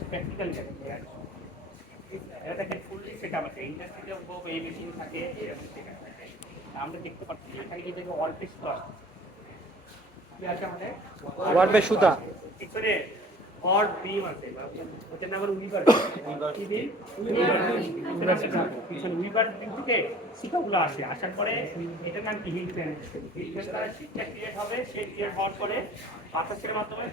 Practical এটা দেখেন fully set up আছে ইন্ডাস্ট্রিতে এই মেশিন থাকে এরকম সেট আপ থাকে আমরা দেখতে পাচ্ছি এখানে কি দেখো অল পিস প্লাস কি আছে আমাদের ওয়ার্ডবে সুতা এখানে অর বিম আছে ওটার নাম হলো উইভার কি বিম উইভার বিম থেকে সুতাগুলো আসে আসার পরে এটার নাম কি হিল ফ্যান হিল ফ্যান দ্বারা শীটটা ক্রিয়েট হবে সেই ক্রিয়েট হওয়ার পরে বাতাসের মাধ্যমে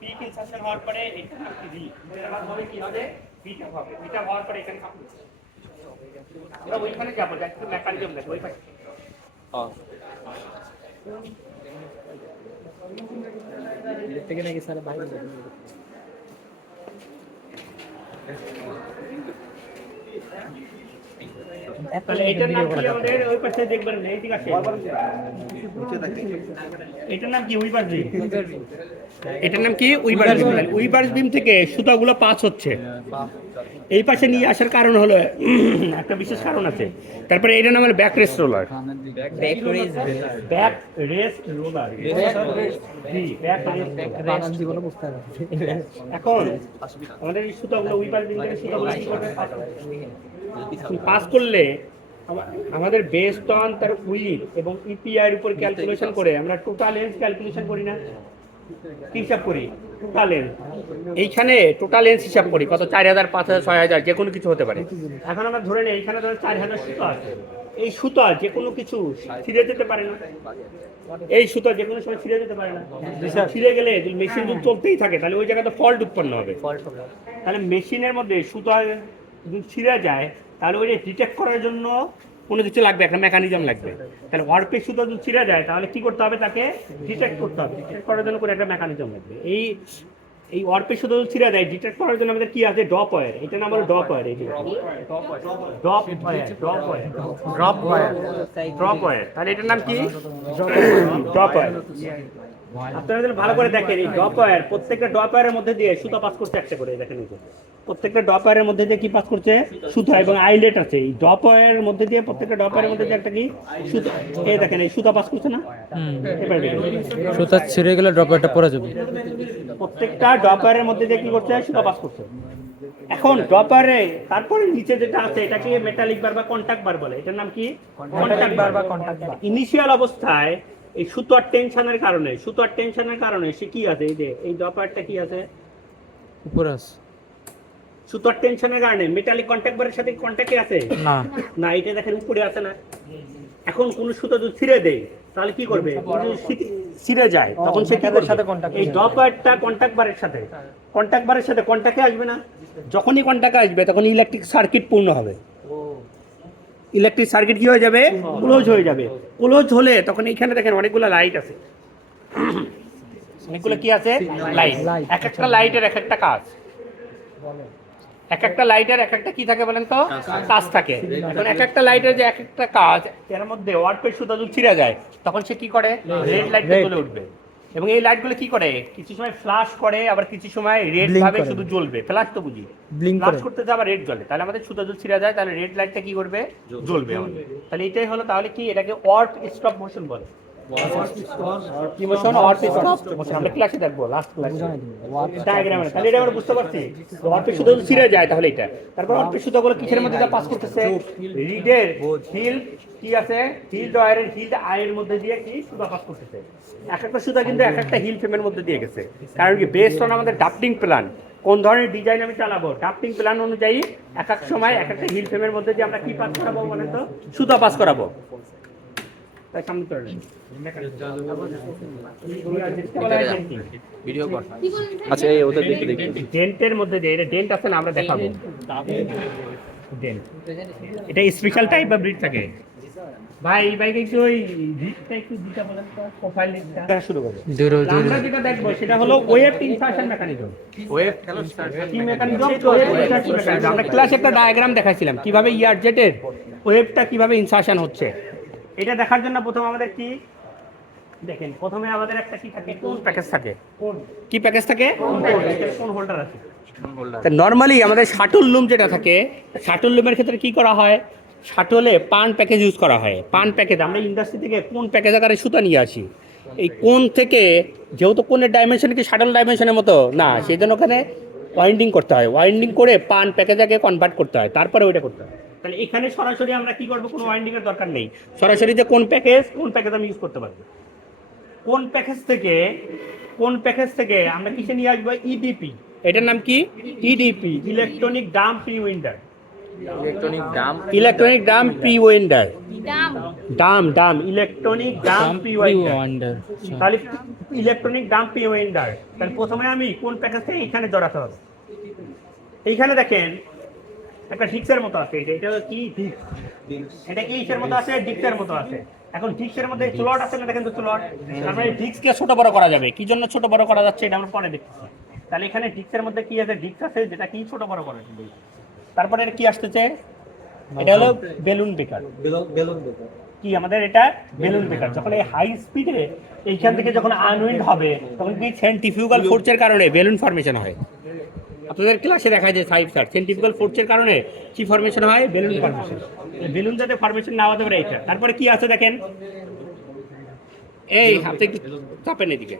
পিক ইনসার্শন হওয়ার পরে এটার নাম কি এটার মাধ্যমে কি হবে বিটা হবে বিটা হওয়ার পরে এখানে আমরা ওইখানে যাবো একটু মেকানিজম দেখো ওই পাশে থেকে নাকি স্যার বাইরে তাহলে এটার নাম কি আমাদের ওই পাশে দেখবেন এই ঠিক আছে এটার নাম কি উইভার বিম এটার নাম কি উইভার বিম থেকে সুতাগুলো পাস হচ্ছে এই পাশে নিয়ে আসার কারণ হলো একটা বিশেষ কারণ আছে তারপরে এটার নাম হলো back rest roller back rest roller এখন আমাদের এই সুতাগুলো উইভার বিম থেকে সুতাগুলো কি করবে পাস করলে আমাদের বেসড অন তার উইথ এবং ইপিআই এর উপর ক্যালকুলেশন করে আমরা টোটাল লেন্থ ক্যালকুলেশন করি না কি হিসাব করি টোটাল লেন্থ এইখানে টোটাল লেন্থ হিসাব করি কত 4000 5000 6000 যে কোনো কিছু হতে পারে এখন আমরা ধরে নিই এইখানে ধরো 4000 সুতা আছে এই সুতা যে কোনো কিছু ছিঁড়ে যেতে পারে না এই সুতা যে কোনো সময় ছিঁড়ে যেতে পারে না ছিঁড়ে গেলে মেশিন যদি চলতেই থাকে তাহলে ওই জায়গাতে ফল্ট উৎপন্ন হবে তাহলে মেশিনের মধ্যে সুতা যদি ছিঁড়ে যায় তাহলে ওই ডিটেক্ট করার জন্য কোনো কিছু লাগবে একটা মেকানিজম লাগবে তাহলে ওয়ার্পের সুতো যদি ছিঁড়ে যায় তাহলে কি করতে হবে তাকে ডিটেক্ট করতে হবে ডিটেক্ট করার জন্য করে একটা মেকানিজম লাগবে এই ওয়ার্পের সুতো যদি ছিঁড়ে যায় ডিটেক্ট করার জন্য আমাদের কি আছে ড্রপ ওয়্যার এটা নাম হলো ড্রপ ওয়্যার এই যে ড্রপ ওয়্যার তাহলে এটার নাম কি ড্রপ ওয়্যার আপনারা যদি ভালো করে দেখেন এই ড্রপ ওয়্যার প্রত্যেকটা ড্রপ ওয়্যারের মধ্যে দিয়ে সুতা পাস করছে একটা করে দেখেন এই যে প্রত্যেকটা ড্রপ ওয়্যারের মধ্যে দিয়ে কি পাস করছে সুতা এবং আইলেট আছে এই ড্রপ ওয়্যারের মধ্যে দিয়ে প্রত্যেকটা ড্রপ ওয়্যারের মধ্যে দিয়ে একটা কি সুতা এই দেখেন এই সুতা পাস করছে না এবার সুতা ছিঁড়ে গেলে ড্রপ ওয়্যারটা পড়ে যাবে প্রত্যেকটা ড্রপ ওয়্যারের মধ্যে দিয়ে কি করছে সুতা পাস করছে এখন ড্রপ ওয়্যারে তারপরে নিচে যেটা আছে এটাকে মেটালিক বার বা কন্টাক্ট বার বলে এটার নাম কি কন্টাক্ট বার বা কন্টাক্ট বার ইনিশিয়াল অবস্থায় এই সুতার টেনশনের কারণে সে কি আছে এই যে এই ড্রপ ওয়্যারটা কি আছে উপরে আছে সুতার টেনশনের কারণে মেটালিক কন্টাক্ট বারের সাথে কন্টাক্টে আছে না এটা দেখেন উপরে আছে না এখন কোন সুতা যদি ছিঁড়ে দেয় তাহলে কি করবে ছিঁড়ে যায় তখন সে কাদের সাথে কন্টাক্ট এই ড্রপ ওয়্যারটা কন্টাক্ট বারের সাথে কন্টাক্টে আসবে না যখনই কন্টাক্টে আসবে তখন ইলেকট্রিক সার্কিট পূর্ণ হবে ইলেকট্রিক সার্কিট কি হয়ে যাবে ক্লোজ হয়ে যাবে ক্লোজ হলে তখন এইখানে দেখেন অনেকগুলো লাইট আছে অনেকগুলো কি আছে লাইট এক একটা লাইটের এক একটা কাজ এক একটা লাইটের এক একটা কি থাকে বলেন তো কাজ থাকে এখন এক একটা লাইটের যে এক একটা কাজ এর মধ্যে ওয়ার্পের সুতা যদি ছিঁড়ে যায় তখন সে কি করে রেড লাইট জ্বলে উঠবে এবং এই লাইটগুলো কি করে কিছু সময় ফ্ল্যাশ করে আবার কিছু সময় রেড ভাবে শুধু জ্বলবে ফ্ল্যাশ তো বুঝি ফ্ল্যাশ করতে যায় আবার রেড জ্বলে তাহলে আমাদের সুতা যদি ছিঁড়ে যায় তাহলে রেড লাইটটা কি করবে জ্বলবে তাহলে এটাই হলো তাহলে কি এটাকে ওয়ার্প স্টপ মোশন বলে কি মোশন ওয়ার্প স্টপ মোশন আমরা ক্লাসে দেখবো লাস্ট ক্লাসে ডায়াগ্রামে তাহলে এটা আমরা বুঝতে পারছি ওয়ার্পের সুতা যদি ছিঁড়ে যায় তাহলে এটা তারপর ওয়ার্পের সুতাগুলো কিসের মধ্যে পাস করতেছে রিডের হিল কি আছে হিল ওয়্যারের হিল আইয়ের মধ্যে দিয়ে কি সুতা পাস করতেছে এক একটা সুতা কিন্তু এক একটা হিল ফ্রেমের মধ্যে দিয়ে গেছে কারণ কি বেসড অন আমাদের ডাফটিং প্ল্যান কোন ধরনের ডিজাইন আমি চালাবো ডাফটিং প্ল্যান অনুযায়ী এক এক সময় এক একটা হিল ফ্রেমের মধ্যে দিয়ে আমরা কি পাস করাবো বলেন তো সুতা পাস করাবো তাই সামনে চলে ভিডিও কর আচ্ছা এই ওদের দেখতে ডেন্টের মধ্যে যে এটা ডেন্ট আছে না আমরা দেখাবো ডেন্ট এটা স্পেশাল টাইপ অফ ব্রিড থাকে ভাই ভাইকে একটু ওই রিডটা একটু দিতে বলেন তো প্রোফাইল লিখটা শুরু করব আমরা যেটা দেখবো সেটা হলো ওয়েব ইনসারশন মেকানিজম ওয়েব কি মেকানিজম ওয়েব ইনসারশন মেকানিজম আমরা ক্লাসে একটা ডায়াগ্রাম দেখাইছিলাম কিভাবে ইয়ারজেটের ওয়েবটা কিভাবে ইনসারশন হচ্ছে এটা দেখার জন্য প্রথম আমাদের কি দেখেন প্রথমে আমাদের একটা কি থাকে কোন প্যাকেজ থাকে কি প্যাকেজ থাকে কোন হোল্ডার আছে তা নরমালি আমাদের শাটল লুম যেটা থাকে শাটল লুমের ক্ষেত্রে কি করা হয় শাটলে পান প্যাকেজ ইউজ করা হয় পান প্যাকেজ আমরা ইন্ডাস্ট্রি থেকে কোন প্যাকেজ আকারে সুতা নিয়ে আসি এই কোণ থেকে, যেহেতু কোণের ডাইমেনশন কি শাটল ডাইমেনশনের মতো না, সেই জন্য ওখানে ওয়াইন্ডিং করতে হয়, ওয়াইন্ডিং করে পান প্যাকেজাকে কনভার্ট করতে হয়, তারপরে ওইটা করতে হয়। তাহলে এখানে সরাসরি আমরা কি করবো, কোনো ওয়াইন্ডিংয়ের দরকার নেই, সরাসরি যে কোন প্যাকেজ আমি ইউজ করতে পারবো। কোন প্যাকেজ থেকে আমরা কিসে নিয়ে আসবো, ইডিপি, এটার নাম কি, EDP, electronic dump pre winder, electronic dump pre winder, electronic dump pre winder. তাহলে ইলেকট্রনিক ডাম্প প্রি উইন্ডার, তাহলে প্রথমে আমি কোন প্যাকেজ থেকে এখানে জড়াতে হবে। এইখানে দেখেন একটা ডিক্সের মতো আছে, এটা কি ডিক্স, এটা কি ইসের মতো আছে, ডিক্সের মতো আছে। এখন ডিক্সের মধ্যে স্লট আছে না, দেখেন তো স্লট, তারপরে ডিক্সকে ছোট বড় করা যাবে, কি জন্য ছোট বড় করা যাচ্ছে এটা আমরা পরে দেখতেছি। তাহলে এখানে ডিক্সের মধ্যে কি আছে, ডিক্স আছে যেটা কি ছোট বড় করা যাবে। তারপরে কি আসতেছে, এটা হলো বেলুন বেকার, কি আমাদের এটা বেলুন বেকার। যখন এই হাই স্পিডে এইখান থেকে যখন আনউইন্ড হবে তখন কি সেন্ট্রিফিউগাল ফোর্সের কারণে বেলুন ফর্মেশন হয়। আপনাদের ক্লাসে দেখা যায় সাইড স্যার, সেন্ট্রিফিউগাল ফোর্সের কারণে কি ফর্মেশন হয়, বেলুন ফর্মেশন। বেলুন যাতে ফর্মেশন না হতে পারে এইটা। তারপরে কি আছে দেখেন, এই হাতে একটু চাপেন এদিকে,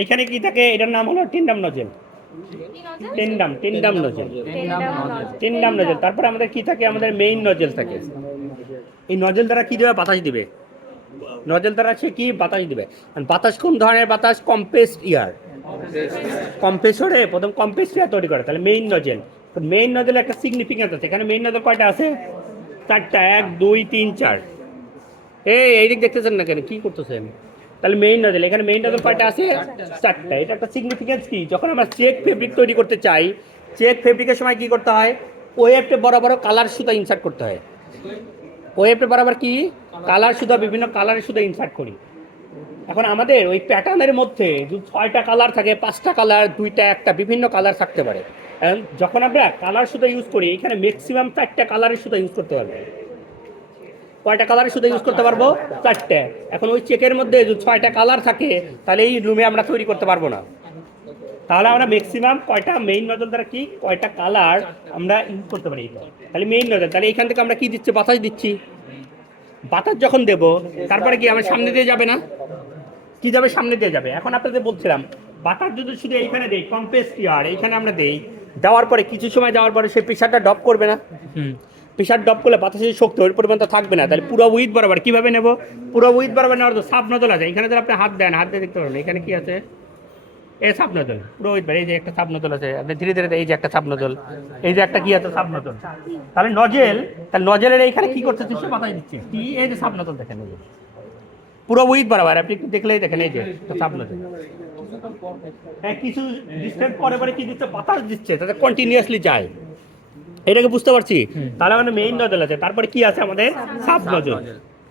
এইখানে কি থাকে, এটার নাম হলো টেন্ডাম নজেল, টেন্ডাম নজেল। তারপরে আমাদের কি থাকে, আমাদের মেইন নজেল থাকে। এই নজেল দ্বারা কি দেবে, বাতাস দিবে, নজেল দ্বারা সে কি বাতাস দিবে। বাতাস কোন ধরনের বাতাস, কম্প্রেসড এয়ার, কম্প্রেসরে প্রথম কম্প্রেসড এয়ার তৈরি করে। তাহলে মেইন নজেল, তো মেইন নজেলের একটা সিগনিফিকেন্স আছে। এখানে মেইন নজেল কয়টা আছে, 4টা, 1 2 3 4। এই দিক দেখতেছেন না কেন, কি করতেছেন। তাহলে মেইন নজেল, এখানে মেইন নজেল কয়টা আছে, 4টা। এটা একটা সিগনিফিকেন্স কি, যখন আমরা চেক ফেব্রিক তৈরি করতে চাই, চেক ফেব্রিকের সময় কি করতে হয়, ওয়েবটে বরাবর কালার সুতা ইনসার্ট করতে হয়। ওয়েবটে বরাবর কি কালার সুতা, বিভিন্ন কালারের সুতা ইনসার্ট করি। এখন আমাদের ওই প্যাটার্নের মধ্যে যদি 6টা কালার থাকে, 5টা কালার, 2টা 1টা বিভিন্ন কালার থাকতে পারে। যখন আমরা কালার সুতা ইউজ করি, এখানে ম্যাক্সিমাম 4টা কালারের সুতা ইউজ করতে পারবো। কয়টা কালারের সুতা ইউজ করতে পারবো, 4টে। এখন ওই চেকের মধ্যে যদি 6টা কালার থাকে, তাহলে এই রুমে আমরা তৈরি করতে পারবো না। তাহলে আমরা ম্যাক্সিমাম কয়টা মেইন নজল দ্বারা কি কয়টা কালার আমরা ইউজ করতে পারি। তাহলে মেইন নজল, তাহলে এখান থেকে আমরা কি দিচ্ছি, বাতাস দিচ্ছি। বাতাস যখন দেব, তারপরে কি আমার সামনে দিয়ে যাবে না, কি যাবে, সামনে দিয়ে যাবে। এখন আপনাদের বলছিলাম, বাতাস যদি শুধু এইখানে দেই, কম্প্রেসড এয়ার এইখানে আমরা দেই, দেওয়ার পরে কিছু সময় যাওয়ার পরে সেই প্রেশারটা ড্রপ করবে না, প্রেশার ড্রপ করলে বাতাসের শক্তি ওই পরিমাণ তো থাকবে না। তাহলে পুরো উইথ বরাবর কীভাবে নেব, পুরো উইথ বরাবর নেওয়ার তো সাব নজল আছে। এখানে যদি আপনি হাত দেন, হাত দিয়ে দেখতে পারবেন এখানে কি আছে, এই সাব নজল, পুরো উইথ, এই যে একটা সাব নজল আছে, আপনি ধীরে ধীরে, এই যে একটা সাব নজল, এই যে একটা কি আছে সাব নজল। তাহলে নজেল, তাহলে নজেলের এইখানে কি করছে, সে বাতাস দিচ্ছে, কি এই যে সাব নজল দেখেন, পুরো উইথ বরাবর, আপনি একটু দেখলেই দেখেন, এই যে সাব নজল। হ্যাঁ, কিছু ডিস্টেন্স পরে পরে কি দিচ্ছে, বাতাস দিচ্ছে, তাতে কন্টিনিউয়াসলি যায়, এটাকে বুঝতে পারছি। তাহলে আমাদের মেইন নজল আছে, তারপরে কি আছে আমাদের সাব নজল,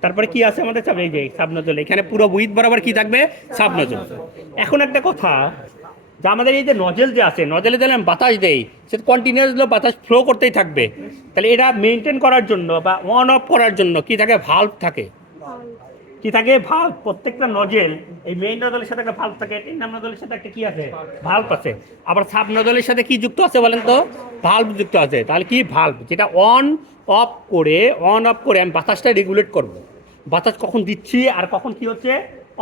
তারপরে কি আছে আমাদের এই যে সাব নজল, এখানে পুরো উইথ বরাবর কি থাকবে, সাব নজল। এখন একটা কথা, যে আমাদের এই যে নজেল যে আছে, নজেলে দিলে বাতাস দেই, সে কন্টিনিউয়াসলি বাতাস ফ্লো করতেই থাকবে। তাহলে এটা মেনটেন করার জন্য বা অন অফ করার জন্য কি থাকে, ভাল্ব থাকে, কি থাকে, ভাল্ব। প্রত্যেকটা নজেল, এই মেইন নজলের সাথে একটা ভাল্ব থাকে, টেন্ডাম নজলের সাথে একটা কি আছে, ভাল্ব আছে। আবার সাব নজলের সাথে কি যুক্ত আছে বলেন তো, ভাল্ব যুক্ত আছে। তাহলে কি ভাল্ব, যেটা অন অফ করে আমি বাতাসটা রেগুলেট করব। বাতাস কখন দিচ্ছি আর কখন কি হচ্ছে,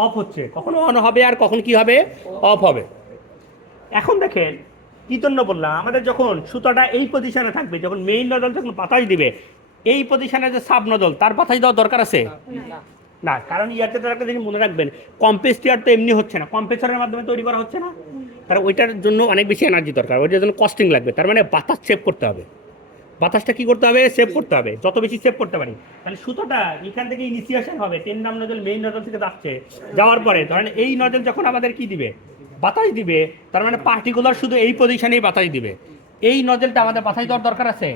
অফ হচ্ছে, কখন অন হবে আর কখন কি হবে, অফ হবে। এখন দেখেন কি জন্য বললাম, আমাদের যখন সুতাটা এই পজিশনে থাকবে, যখন মেইন নজল যখন বাতাস দিবে, এই পজিশনে যে সাব নজল, তার বাতাস দেওয়ার দরকার আছে না। কারণ ইয়ারটা একটা জিনিস মনে রাখবেন, কম্প্রেসড এয়ার তো এমনি হচ্ছে না, কম্প্রেসরের মাধ্যমে তৈরি করা হচ্ছে না, কারণ ওইটার জন্য অনেক বেশি এনার্জি দরকার, ওইটার জন্য কস্টিং লাগবে। তার মানে বাতাস সেভ করতে হবে, বাতাসটা কি করতে হবে, সেভ করতে হবে, যত বেশি সেভ করতে পারি। তাহলে সুতোটা এখান থেকে ইনিশিয়েশন হবে, টেন্ডাম নজল মেইন নজল থেকে যাচ্ছে, যাওয়ার পরে ধরেন এই নজল যখন আমাদের কি দিবে, বাতাস দিবে, তার মানে পার্টিকুলার শুধু এই পজিশনেই বাতাস দিবে। এই নজলটা আমাদের বাতাস দেওয়ার দরকার আছে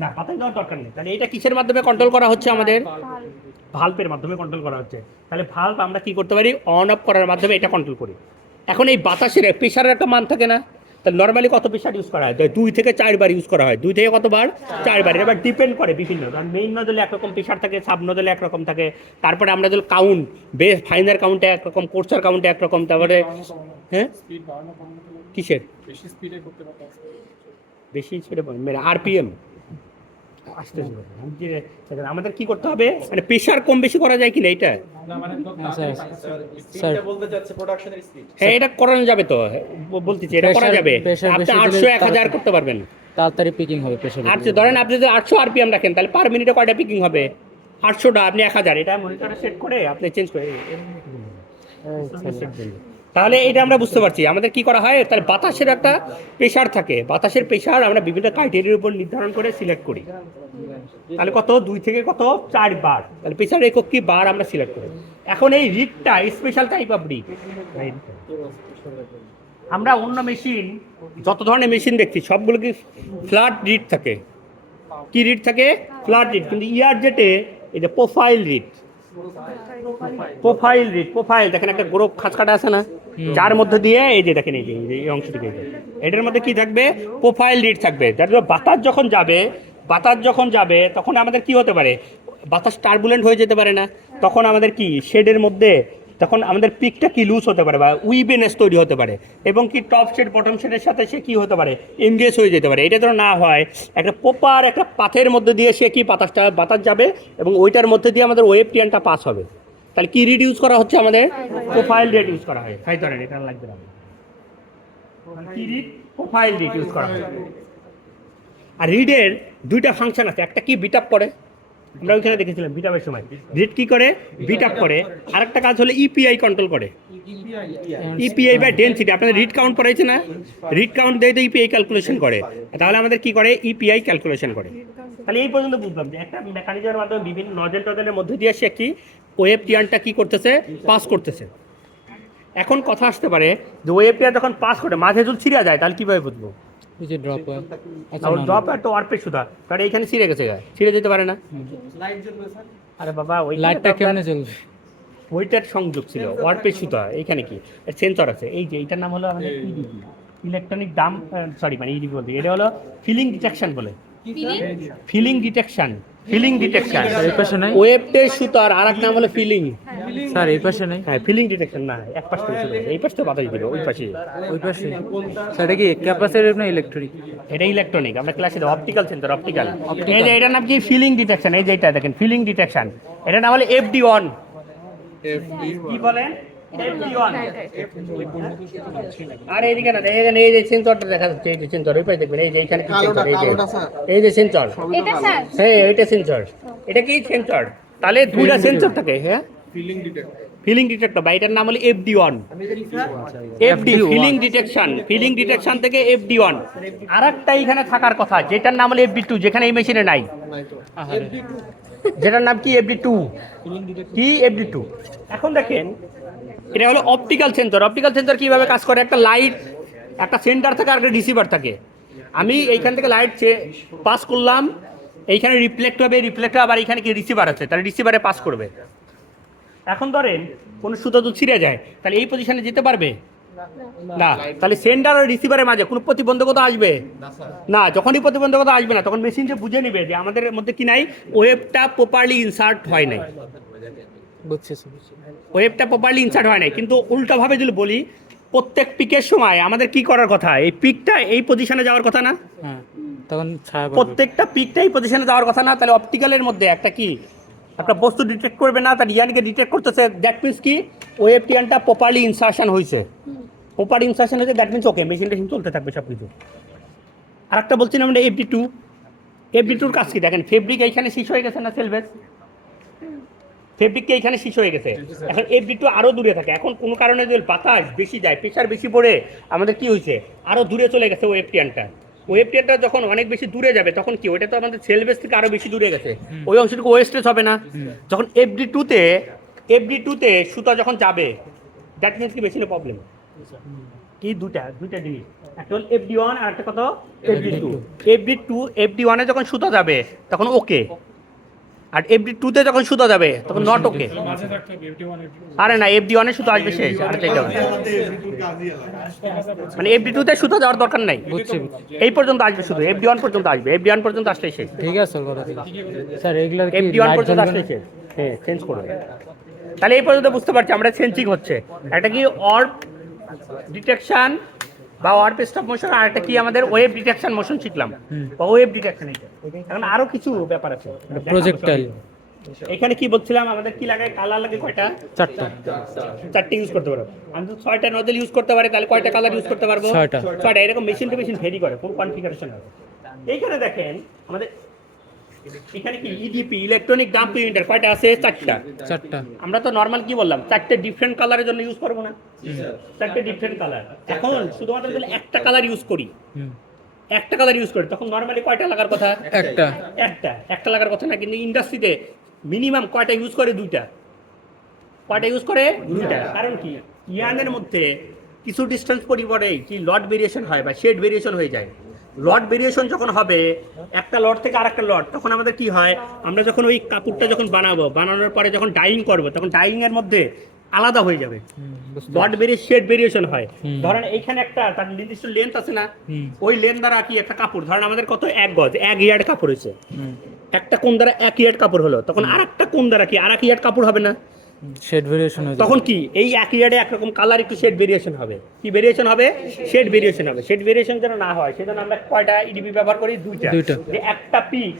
না, বাতাস দেওয়ার দরকার নেই। তাহলে এটা কিসের মাধ্যমে কন্ট্রোল করা হচ্ছে, আমাদের ভাল্বের মাধ্যমে কন্ট্রোল করা হচ্ছে। তাহলে ভাল্ব আমরা কি করতে পারি, অন অফ করার মাধ্যমে এটা কন্ট্রোল করি। এখন এই বাতাসের প্রেশারের একটা মান থাকে না, তাহলে নর্মালি কত প্রেশার ইউজ করা হয়, 2 থেকে 4 বার ইউজ করা হয়, 2 থেকে কতবার, 4 বার। এবার ডিপেন্ড করে বিভিন্ন, কারণ মেইন নজলে একরকম প্রেশার থাকে, সাব নজলে একরকম থাকে। তারপরে আমরা যদি কাউন্ট, বেস ফাইনার কাউন্টে একরকম, কোর্সার কাউন্টে একরকম। তারপরে হ্যাঁ, কিসের বেশি স্পিডে, আরপিএম, আসতেছে আমাদের কি করতে হবে, মানে প্রেশার কম বেশি করা যায় কিনা এটা? স্যার হ্যাঁ, এটা করানো যাবে তো, বলতেছি এটা করা যাবে। pressure আপনি বেশি 800 দিলে 1000 করতে পারবেন। তাড়াতাড়ি পিকিং হবে প্রেশার। আচ্ছা ধরেন আপনি যদি 800 আরপিএম রাখেন তাহলে পার মিনিটে কয়টা পিকিং হবে? 800টা, আপনি 1000 এটা মনিটরে সেট করে আপনি চেঞ্জ করে তাহলে এটা আমরা বুঝতে পারছি আমাদের কি করা হয়। তাহলে বাতাসের একটা প্রেশার থাকে, বাতাসের প্রেশার আমরা বিভিন্ন ক্রাইটেরিয়ার উপর নির্ধারণ করে সিলেক্ট করি। তাহলে কত 2 থেকে কত 4 বার, তাহলে প্রেশার একক কি বার আমরা সিলেক্ট করি। এখন এই রিডটা স্পেশাল টাইপ অফ রিড। আমরা অন্য মেশিন, যত ধরনের মেশিন দেখছি সবগুলো কি ফ্ল্যাট রিড থাকে। কি রিড থাকে? Flat read. কিন্তু ইয়ার জেটে এই যে profile read, profile read, profile দেখেন একটা গোরক খাঁচকাটা আছে না, যার মধ্যে দিয়ে এই যে দেখেন এই যে এই অংশটিকে, এটার মধ্যে কি থাকবে? প্রোফাইল রিড থাকবে। যার জন্য বাতাস যখন যাবে তখন আমাদের কি হতে পারে? বাতাস টার্বুলেন্ট হয়ে যেতে পারে না? তখন আমাদের কি শেডের মধ্যে তখন আমাদের পিকটা কি লুজ হতে পারে বা উইবেনেস তৈরি হতে পারে, এবং কি টপ শেড বটম শেডের সাথে সে কি হতে পারে? এনগেজ হয়ে যেতে পারে। এটা যেন না হয়, একটা প্রপার একটা পাথের মধ্যে দিয়ে সে কি বাতাস যাবে এবং ওইটার মধ্যে দিয়ে আমাদের ওয়েভ টিয়ানটা পাস হবে। তাহলে কি রিড ইউজ করা হচ্ছে? আমাদের প্রোফাইল রিড ইউজ করা হয়। তাই ধরেন এটা লাগবে না, কি রিড? প্রোফাইল রিড ইউজ করা হয়। আর রিডের দুইটা ফাংশন আছে, একটা কি বিট আপ করে, আমরা ওইখানে দেখেছিলাম বিট আপের সময় রিড কি করে? বিট আপ করে। আরেকটা কাজ হলো ইপিআই কন্ট্রোল করে। ইপিআই বা ডেনসিটি, আপনাদের রিড কাউন্ট পড়াইছে না? রিড কাউন্ট দিয়ে তো ইপিআই ক্যালকুলেশন করে। তাহলে আমাদের কি করে? ইপিআই ক্যালকুলেশন করে। তাহলে এই পর্যন্ত বুঝলাম যে একটা মেকানিজমের মাধ্যমে বিভিন্ন নজেল টজেলের মধ্যে দিয়ে সে কি ওয়েভ টিয়ানটা কি করতেছে? পাস করতেছে। এখন কথা আসতে পারে যে ওয়েভ টিয়ান যখন পাস করে মাঝে যদি ছিঁড়া যায় তাহলে কিভাবে বুঝবো? এই যে ড্রপ হয়, আচ্ছা ড্রপ আর তো ওয়ার্পের সুতা, কারণ এইখানে ছিঁড়ে গেছে, ছিঁড়ে যেতে পারে না। আরে বাবা ওই লাইটটা কেমনে চলবে? ওইটার সংযোগ ছিল ওয়ার্পের সুতা। এইখানে কি সেন্সর আছে, এই যে এইটার নাম হলো আমাদের ইলেকট্রনিক ডাম, সরি মানে ইডি বলতে, এটা হলো ফিলিং ডিটেকশন বলে। Filling detection, filling detection. এই পাশে নাই ওয়েবটের সুতার আরেক নাম হলো ফিলিং। স্যার, এই পাশে নাই। হ্যাঁ, ফিলিং ডিটেকশন না, এক পাশ থেকে শুরু হবে। এই পাশে বাতাস দিল, ওই পাশে। ওই পাশে স্যার, এটা কি ক্যাপাসিটর না ইলেকট্রিক? এটা ইলেকট্রনিক, আমরা ক্লাসে অপটিক্যাল সেন্সর, অপটিক্যাল। এই যে এটার নাম কি? Filling detection. এই যে এটা দেখেন ফিলিং ডিটেকশন, এটার নাম হলো FD1। কি বলেন? FD1। আর এইদিকে না দেখেন, এই যে সেন্সরটা দেখা যাচ্ছে, এই যে সেন্সর, ওই পাশে দেখবেন এই যে এখানে কি সেন্সর, এই যে সেন্সর, এটা স্যার হ্যাঁ এটা সেন্সর। এটা কি সেন্সর? তাহলে দুইটা সেন্সর থাকে। হ্যাঁ, ফিলিং ডিটেক্টর বা এটার নাম হলো FD1। FD filling detection, filling detection থেকে FD1। আরেকটা এখানে থাকার কথা যেটার নাম হলো FD2, যেখানে এই মেশিনে নাই, যেটার নাম কি? FD2। কি? FD2। এখন দেখেন এটা হলো অপটিক্যাল সেন্সর। অপটিক্যাল সেন্সর কিভাবে কাজ করে? একটা লাইট, একটা সেন্টার থাকে আর একটা রিসিভার থাকে। আমি এইখান থেকে লাইট পাস করলাম, এইখানে রিফ্লেক্ট হবে, রিফ্লেক্ট আবার এখানে কি রিসিভার আছে, তাহলে রিসিভারে পাস করবে। এখন ধরেন কোনো সুতো তো ছিঁড়ে যায়, তাহলে এই পজিশনে যেতে পারবে না। তাহলে সেন্টার আর রিসিভারের মাঝে কোনো প্রতিবন্ধকতা আসবে না। যখনই প্রতিবন্ধকতা আসবে না তখন মেশিন যে বুঝে নেবে যে আমাদের মধ্যে কি নাই, ওয়েবটা প্রপারলি ইনসার্ট হয় নাই, বুঝছি। ওয়েবটা প্রপারলি ইনসার্ট হয় নাই। কিন্তু উল্টাভাবে যদি বলি, প্রত্যেক পিকের সময় আমাদের কি করার কথা? এই পিকটা এই পজিশনে যাওয়ার কথা না? হ্যাঁ, তখন ছায়া পড়বে। প্রত্যেকটা পিকটা এই পজিশনে যাওয়ার কথা না? তাহলে অপটিক্যালের মধ্যে একটা কি একটা বস্তু ডিটেক্ট করবে না, তার ইয়ানকে ডিটেক্ট করতেছে। দ্যাট মিনস কি ওয়েব টিয়ানটা প্রপারলি ইনসার্শন হয়েছে, প্রপার ইনসার্শন হয়েছে। দ্যাট মিনস ওকে, মেশিনটা কিন্তু চলতে থাকবে সব কিছু। আর একটা বলছি না আমরা FD2, FD2-র কাজ কি দেখেন, ফেব্রিক এইখানে শেষ হয়ে গেছে না, সেলভেজ ফেব্রিককে এইখানে শেষ হয়ে গেছে। এখন FD2 আরও দূরে থাকে। এখন কোনো কারণে যদি বাতাস বেশি যায়, প্রেশার বেশি পড়ে আমাদের কি হয়েছে, আরও দূরে চলে গেছে ওয়েব টিয়ানটা। ওয়েব টিয়ানটা যখন অনেক বেশি দূরে যাবে তখন কি ওইটা তো আমাদের সেলভেজ থেকে আরও বেশি দূরে গেছে, ওই অংশটুকু ওয়েস্টেজ হবে না। যখন FD2-তে সুতা যখন যাবে, দ্যাট মিনস কি মেশিনের প্রবলেম। কি দুইটা জিনিস, একটা হল FD1 আর একটা কত FD2। FD1-এ যখন সুতা যাবে তখন ওকে, আর FD2-তে যখন সুতা যাবে তখন নট ওকে। আরে না, FD1-এ সুতা আসবে শেষ। মানে FD2-তে সুতা যাওয়ার দরকার নাই, বুঝছি। এই পর্যন্ত আসবে, শুধু FD1 পর্যন্ত আসবে। FD1 পর্যন্ত আসলে শেষ, ঠিক আছে কথা ঠিক আছে। স্যার এগুলা কি FD1 লাইট পর্যন্ত জ্বলবে আসলে না? শেষ। হ্যাঁ, চেঞ্জ করবে। তাহলে এই পর্যন্ত বুঝতে পারছি আমরা সেন্সিং হচ্ছে একটা কি অর্ব ডিটেকশন, বা ওয়ার্প স্টপ মোশন, আর একটা কি আমাদের ওয়েভ ডিটেকশন মোশন শিখলাম বা ওয়েভ ডিটেকশন। এখন আরো কিছু ব্যাপার আছে, প্রজেক্টাইল। এখানে কি বলছিলাম, আমাদের কি লাগে, কালার লাগে কয়টা, 4টা। 4টে ইউজ করতে পারবো। আমি তো 6টা নজেল ইউজ করতে পারি, তাহলে কয়টা কালার ইউজ করতে পারবো, 6টা। 6টা। এরকম মেশিন টু মেশিন ভেরি করে কোন কনফিগারেশন হবে। এইখানে দেখেন আমাদের এখানে কি ইডিপি, ইলেকট্রনিক ডাম্প প্রিন্টার, কয়টা আছে, 4টা। আমরা তো নরমাল কি বললাম, 4টে ডিফারেন্ট কালারের জন্য ইউজ করবো না, 4টে ডিফারেন্ট কালার। এখন শুধুমাত্র যদি একটা কালার ইউজ করি, একটা কালার ইউজ করি, তখন নরমালি কয়টা লাগার কথা, একটা লাগার কথা না। কিন্তু ইন্ডাস্ট্রিতে মিনিমাম কয়টা ইউজ করে, 2টা। কয়টা ইউজ করে, 2টা। কারণ কি, ইয়ানের মধ্যে কিছু ডিস্টেন্স পরিবারে কি লট ভেরিয়েশন হয় বা শেড ভেরিয়েশন হয়ে যায়। লট ভেরিয়েশন যখন হবে একটা লট থেকে আরেকটা লট, তখন আমাদের কি হয়, আমরা যখন ওই কাপড়টা যখন বানানোর পরে যখন ডাইং করবো, তখন ডাইং এর মধ্যে আলাদা হয়ে যাবে, লট শেড ভেরিয়েশন হয়। ধরেন এইখানে একটা তার নির্দিষ্ট লেন্থ আছে না, ওই লেন্থ দ্বারা কি একটা কাপড়, ধরেন আমাদের কত 1 গজ, 1 ইয়ার্ড কাপড় হয়েছে, একটা কোণ দ্বারা 1 ইয়ার্ড কাপড় হলো, তখন আরেকটা কোণ দ্বারা কি 1 ইয়ার্ড কাপড় হবে না, শেড ভেরিয়েশন হবে। তখন কি এই 1 ইয়ার্ডে একরকম কালার একটু শেড ভেরিয়েশন হবে। কি ভেরিয়েশন হবে, শেড ভেরিয়েশন হবে। শেড ভেরিয়েশন যেন না হয় সেজন্য আমরা কয়টা ইডিপি ব্যবহার করি, 2টা। যে একটা পিক,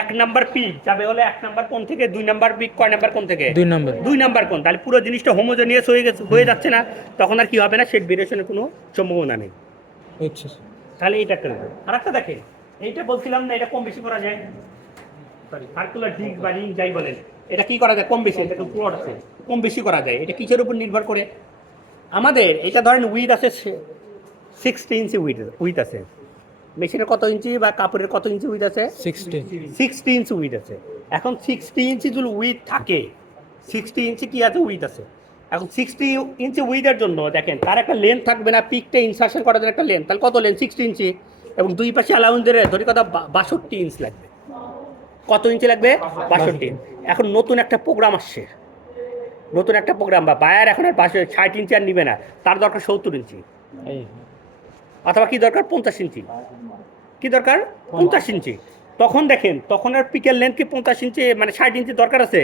1 নাম্বার পিক যাবে হলে 1 নাম্বার কোণ থেকে, 2 নাম্বার পিক কয় নাম্বার কোণ থেকে, 2 নাম্বার কোণ। তাহলে পুরো জিনিসটা হোমোজেনিয়াস হয়ে যাচ্ছে না, তখন আর কি হবে না, শেড ভেরিয়েশনের কোনো সম্ভাবনা নেই। আচ্ছা, তাহলে এইটা একটা। আর একটা দেখেন, এইটা বলছিলাম না, এটা কম বেশি করা যায়, সরি সার্কুলার ডিস্ক বা রিং যাই বলেন, এটা কি করা যায়, কম বেশি, এটা প্লট আছে, কম বেশি করা যায়। এটা কিসের উপর নির্ভর করে, আমাদের এটা ধরেন উইথ আছে 60 ইঞ্চি উইথ আছে, মেশিনের কত ইঞ্চি বা কাপড়ের কত ইঞ্চি উইথ আছে, 60 ইঞ্চি উইথ আছে। এখন 60 ইঞ্চি যদি উইথ থাকে, 60 ইঞ্চি কি আছে, উইথ আছে। এখন 60 ইঞ্চি উইথের জন্য দেখেন তার একটা লেন্থ থাকবে না, পিকটা ইনসার্শন করার জন্য একটা লেন্থ, তাহলে কত লেন্থ, 60 ইঞ্চি, এবং দুই পাশে অ্যালাউন্সের ধরি কথা 62 ইঞ্চ লাগবে। কত ইঞ্চি লাগবে, 62। এখন নতুন একটা প্রোগ্রাম আসছে, নতুন একটা প্রোগ্রাম বা বায়ার এখন আর 60 ইঞ্চি আর নিবে না, তার দরকার 70 ইঞ্চি, অথবা কি দরকার, 50 ইঞ্চি। কি দরকার, 50 ইঞ্চি। তখন দেখেন, তখন আর পিকের লেন্থ কি 50 ইঞ্চি মানে 60 ইঞ্চি দরকার আছে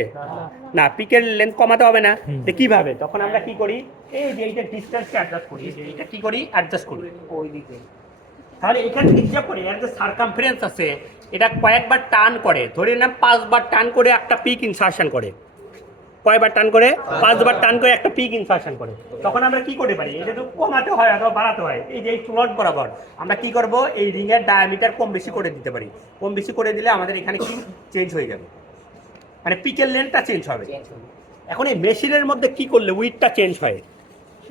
না, পিকের লেন্থ কমাতে হবে না। তো কিভাবে, তখন আমরা কি করি, এই যে এইটা ডিসটেন্সকে অ্যাডজাস্ট করি, এটা কি করি, অ্যাডজাস্ট করি ওই দিকে। তাহলে এখানে হিসাব করি, এর যে সার্কামফারেন্স আছে এটা কয়েকবার টার্ন করে, ধরে নাম 5 বার টার্ন করে একটা পিক ইনসার্শন করে, কয়বার টার্ন করে, 5 বার টার্ন করে একটা পিক ইনসার্শন করে। তখন আমরা কি করতে পারি, এটা তো কমাতে হয় অথবা বাড়াতে হয়, এই যে এই স্লট বরাবর আমরা কি করব, এই রিং এর ডায়ামিটার কম বেশি করে দিতে পারি। কম বেশি করে দিলে আমাদের এখানে কি চেঞ্জ হয়ে যাবে, মানে পিকের লেন্থটা চেঞ্জ হবে। এখন এই মেশিনের মধ্যে কি করলে উইথটা চেঞ্জ হয়,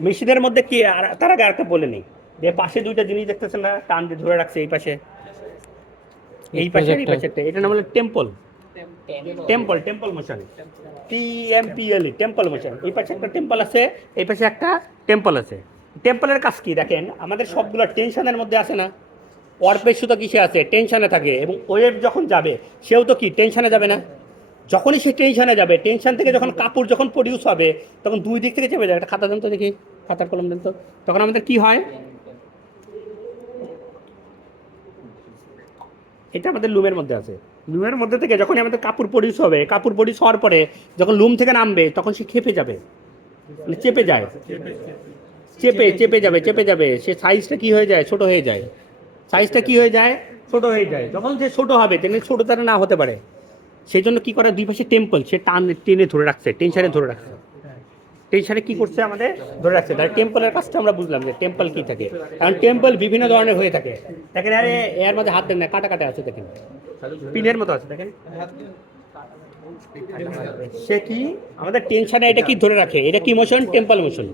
মেশিনের মধ্যে কি, আর তার আগে আরেকটা বলে নিই, যে পাশে 2টা জিনিস দেখতেছেন না, টান দিয়ে ধরে রাখছে, এই পাশে, এই পাশে, এই পাশে, এটা নাম হলো temple motion, TMPLE, temple motion. এই পাশে একটা টেম্পল আছে, এই পাশে একটা টেম্পল আছে। টেম্পলের কাজ কি দেখেন, আমাদের সবগুলো টেনশনের মধ্যে আছে না, ওয়ার্পের সুতো কিসে আছে, টেনশনে থাকে, এবং ওয়েভ যখন যাবে সেও তো কি টেনশনে যাবে না, যখনই সে টেনশনে যাবে, টেনশন থেকে যখন কাপড় যখন প্রডিউস হবে, তখন 2 দিক থেকে চেপে যাবে। একটা খাতা দেন তো দেখি, খাতার কলম দেন তো, তখন আমাদের কি হয়, এটা আমাদের লুমের মধ্যে আছে, লুমের মধ্যে থেকে যখন আমাদের কাপড় প্রডিউস হবে, কাপড় প্রডিউস হওয়ার পরে যখন লুম থেকে নামবে, তখন সে খেপে যাবে, মানে চেপে যায়, চেপে যাবে, সে সাইজটা কি হয়ে যায়, ছোট হয়ে যায়, সাইজটা কি হয়ে যায়, ছোট হয়ে যায়। যখন সে ছোট হবে, তেমনি ছোট তারা না হতে পারে, সেই জন্য কি করে, 2 পাশে টেম্পল সে টেনে ধরে রাখছে, টেনশনে ধরে রাখছে, টেনশনে কি করছে, আমাদের ধরে রাখছে। তাই টেম্পলের কাজটা আমরা বুঝলাম যে টেম্পল কি থাকে, কারণ টেম্পল বিভিন্ন ধরনের হয়ে থাকে। দেখেন আরে এর মধ্যে হাত দেন না, কাটা আছে, দেখেন পিনের মতো আছে, দেখেন সে কি আমাদের টেনশনে এটা কি ধরে রাখে, এটা কি মোশন, টেম্পল মোশন।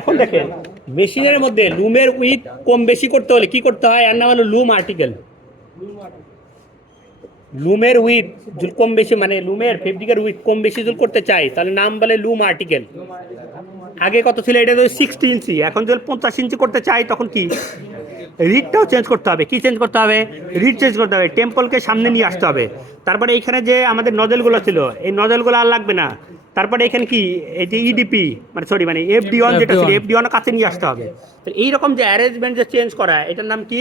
এখন দেখেন মেশিনের মধ্যে লুমের উইথ কম বেশি করতে হলে কি করতে হয়, এর নাম হলো লুম আর্টিকেল। লুমের উইথ কম বেশি, মানে লুমের ফেব্রিকের উইথ কম বেশি যদি করতে চাই, তাহলে নাম বলে লুম আর্টিকেল। আগে কত ছিল, এটা তো 60 ইঞ্চি, এখন যদি 50 ইঞ্চি করতে চাই, তখন কি রিডটাও চেঞ্জ করতে হবে। কি চেঞ্জ করতে হবে, রিড চেঞ্জ করতে হবে, টেম্পলকে সামনে নিয়ে আসতে হবে। তারপরে এইখানে যে আমাদের নজেলগুলো ছিল, এই নজেলগুলো আর লাগবে না। তারপরে এখানে কি, এই যে ইডিপি মানে FD1 যেটা ছিল, FD1 কাছে নিয়ে আসতে হবে। তো এইরকম যে অ্যারেঞ্জমেন্ট যে চেঞ্জ করা, এটার নাম কি,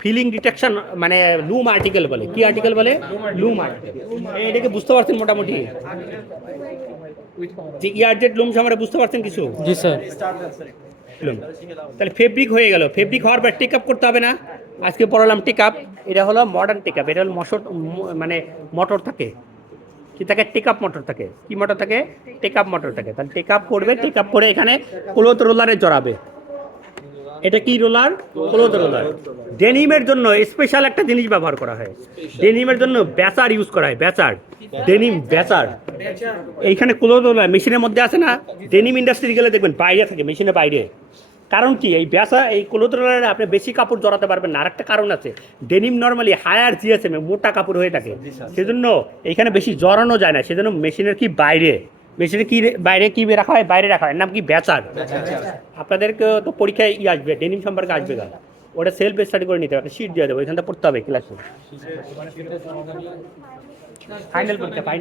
ফিলিং ডিটেকশন, মানে লুম আর্টিকেল বলে। কি আর্টিকেল বলে, লুম আর্টিকেল। এটাকে বুঝতে পারছেন মোটামুটি, যে ইয়ারজেট লুম আমরা বুঝতে পারছেন কিছু? জি স্যার। তাহলে ফেব্রিক হয়ে গেল, ফেব্রিক হওয়ার পর টেক আপ করতে হবে না? আজকে পড়ালাম টেক আপ, এটা হলো মডার্ন টেক আপ, এটা হলো মানে মোটর থাকে, কি থাকে, টেক আপ মোটর থাকে, কি মোটর থাকে, টেক আপ মোটর থাকে। তাহলে টেক আপ করবে, টেক আপ করে এখানে ক্লোথ রোলারে জড়াবে। এটা কি রোলার? Cloth roller. ডেনিমের জন্য স্পেশাল একটা জিনিস ব্যবহার করা হয়, ডেনিমের জন্য ব্যাচার ইউজ করা হয়, ব্যাচার, ডেনিম ব্যাচার। এইখানে ক্লোথ রোলার মেশিনের মধ্যে আছে না, ডেনিম ইন্ডাস্ট্রি গেলে দেখবেন বাইরে থাকে, মেশিনের বাইরে। কারণ কি, এই ব্যাসা, এই ক্লোথ রোলারে আপনি বেশি কাপড় জড়াতে পারবেন না। আরেকটা কারণ আছে, ডেনিম নর্মালি হায়ার জিএসএম মোটা কাপড় হয়ে থাকে, সেজন্য এখানে বেশি জড়ানো যায় না, সেজন্য মেশিনের কি বাইরে, মেশিনের কি বাইরে কি রাখা হয়, বাইরে রাখা হয়, এর নাম কি ব্যাচার। আপনাদেরকে তো পরীক্ষায় আসবে, ডেনিম সম্পর্কে আসবে, ওটা সেলফ স্টাডি করে নিতে হবে, একটা শিট দিয়ে দেবো, এখানটা পড়তে হবে ক্লাসে, ফাইনাল পরীক্ষা, ফাইনাল।